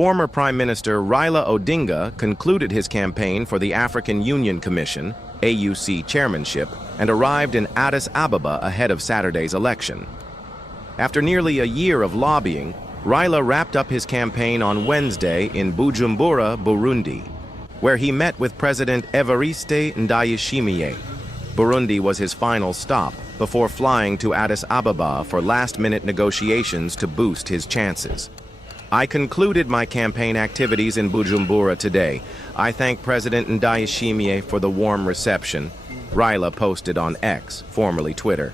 Former Prime Minister Raila Odinga concluded his campaign for the African Union Commission, AUC Chairmanship, and arrived in Addis Ababa ahead of Saturday's election. After nearly a year of lobbying, Raila wrapped up his campaign on Wednesday in Bujumbura, Burundi, where he met with President Evariste Ndayishimiye. Burundi was his final stop before flying to Addis Ababa for last-minute negotiations to boost his chances. I concluded my campaign activities in Bujumbura today. I thank President Ndayishimiye for the warm reception, Raila posted on X, formerly Twitter.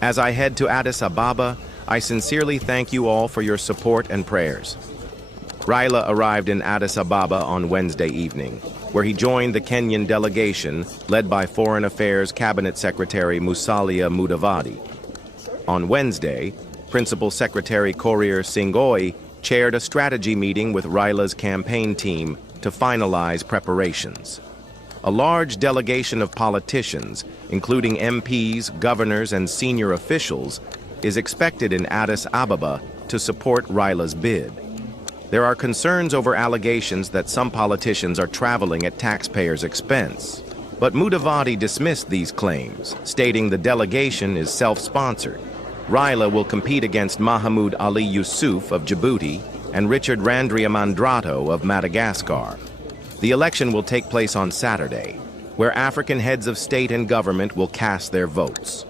As I head to Addis Ababa, I sincerely thank you all for your support and prayers. Raila arrived in Addis Ababa on Wednesday evening, where he joined the Kenyan delegation led by Foreign Affairs Cabinet Secretary Musalia Mudavadi. On Wednesday, Principal Secretary Korir Singoi chaired a strategy meeting with Raila's campaign team to finalize preparations. A large delegation of politicians, including MPs, governors, and senior officials, is expected in Addis Ababa to support Raila's bid. There are concerns over allegations that some politicians are traveling at taxpayers' expense. But Mudavadi dismissed these claims, stating the delegation is self-sponsored. Raila will compete against Mahamoud Ali Yusuf of Djibouti and Richard Randriamandrato of Madagascar. The election will take place on Saturday, where African heads of state and government will cast their votes.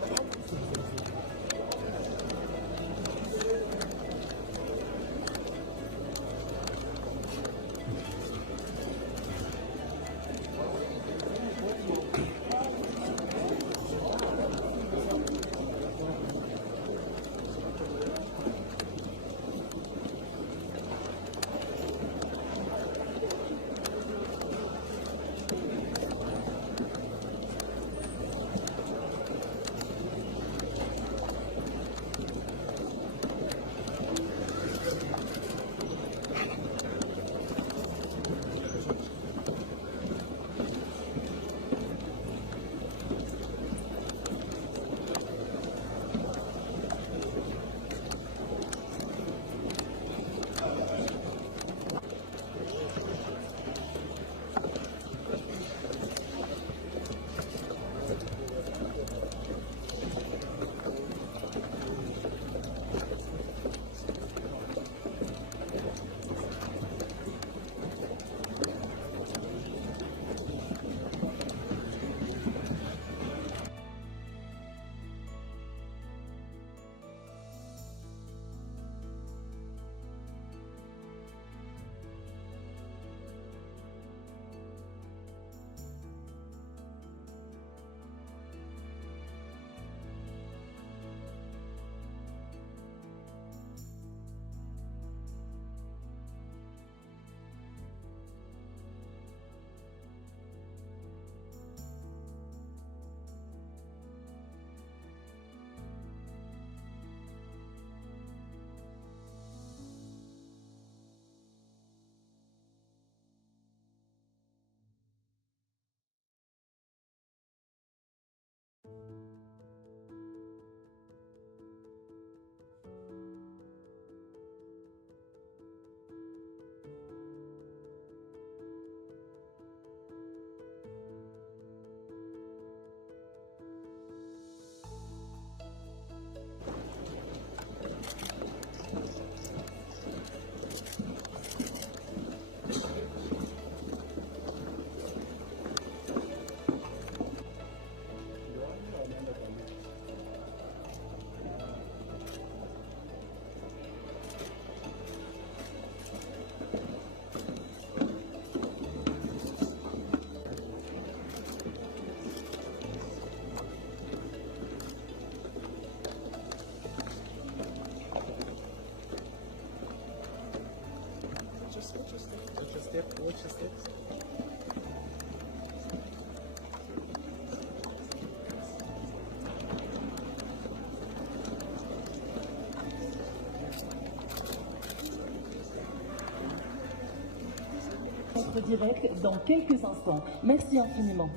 Direct dans quelques instants. Merci infiniment.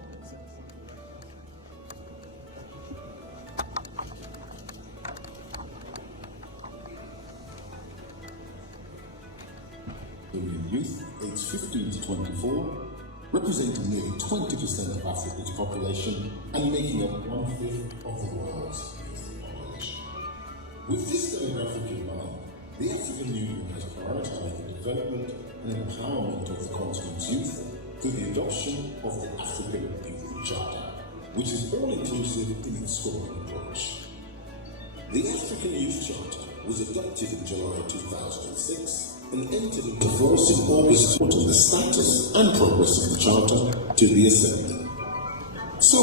2024, representing nearly 20% of Africa's population and making up 1/5 of the world's youth population. With this demographic in mind, the African Union has prioritized the development and empowerment of the continent's youth through the adoption of the African Youth Charter, which is all-inclusive in its scope and approach. The African Youth Charter was adopted in July 2006 and entered into force in August, putting the status and progress of the Charter to the Assembly. So,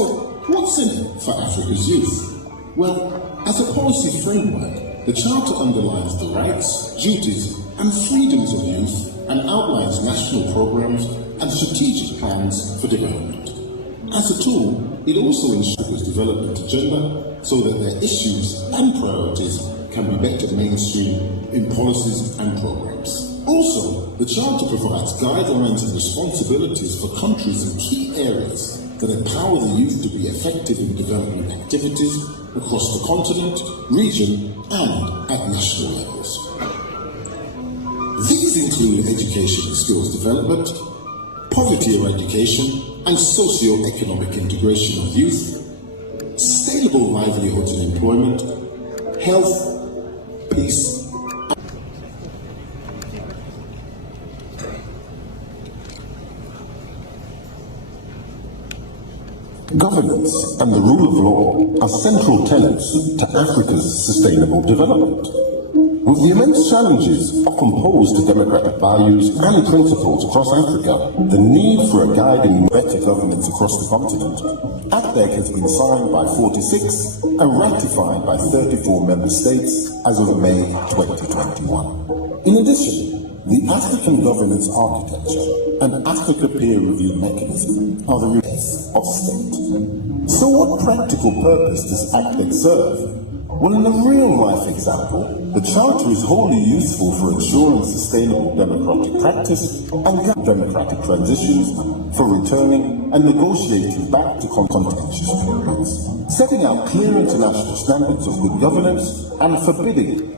what's in it for Africa's youth? Well, as a policy framework, the Charter underlines the rights, duties, and freedoms of youth and outlines national programs and strategic plans for development. As a tool, it also ensures development agenda so that their issues and priorities can be better mainstreamed in policies and programs. Also, the Charter provides guidelines and responsibilities for countries in key areas that empower the youth to be effective in development activities across the continent, region, and at national levels. These include education and skills development, poverty eradication, and socio-economic integration of youth, sustainable livelihoods and employment, health, peace, governance and the rule of law are central tenets to Africa's sustainable development. With the immense challenges composed to democratic values and principles across Africa, the need for a guiding better governance across the continent, ACTEC has been signed by 46 and ratified by 34 member states as of May 2021. In addition, the African Governance Architecture and Africa Peer Review Mechanism are the roots of state. So what practical purpose does ACTEC serve? Well, in a real-life example, the Charter is wholly useful for ensuring sustainable democratic practice and democratic transitions, for returning and negotiating back to contentious periods, setting out clear international standards of good governance and forbidding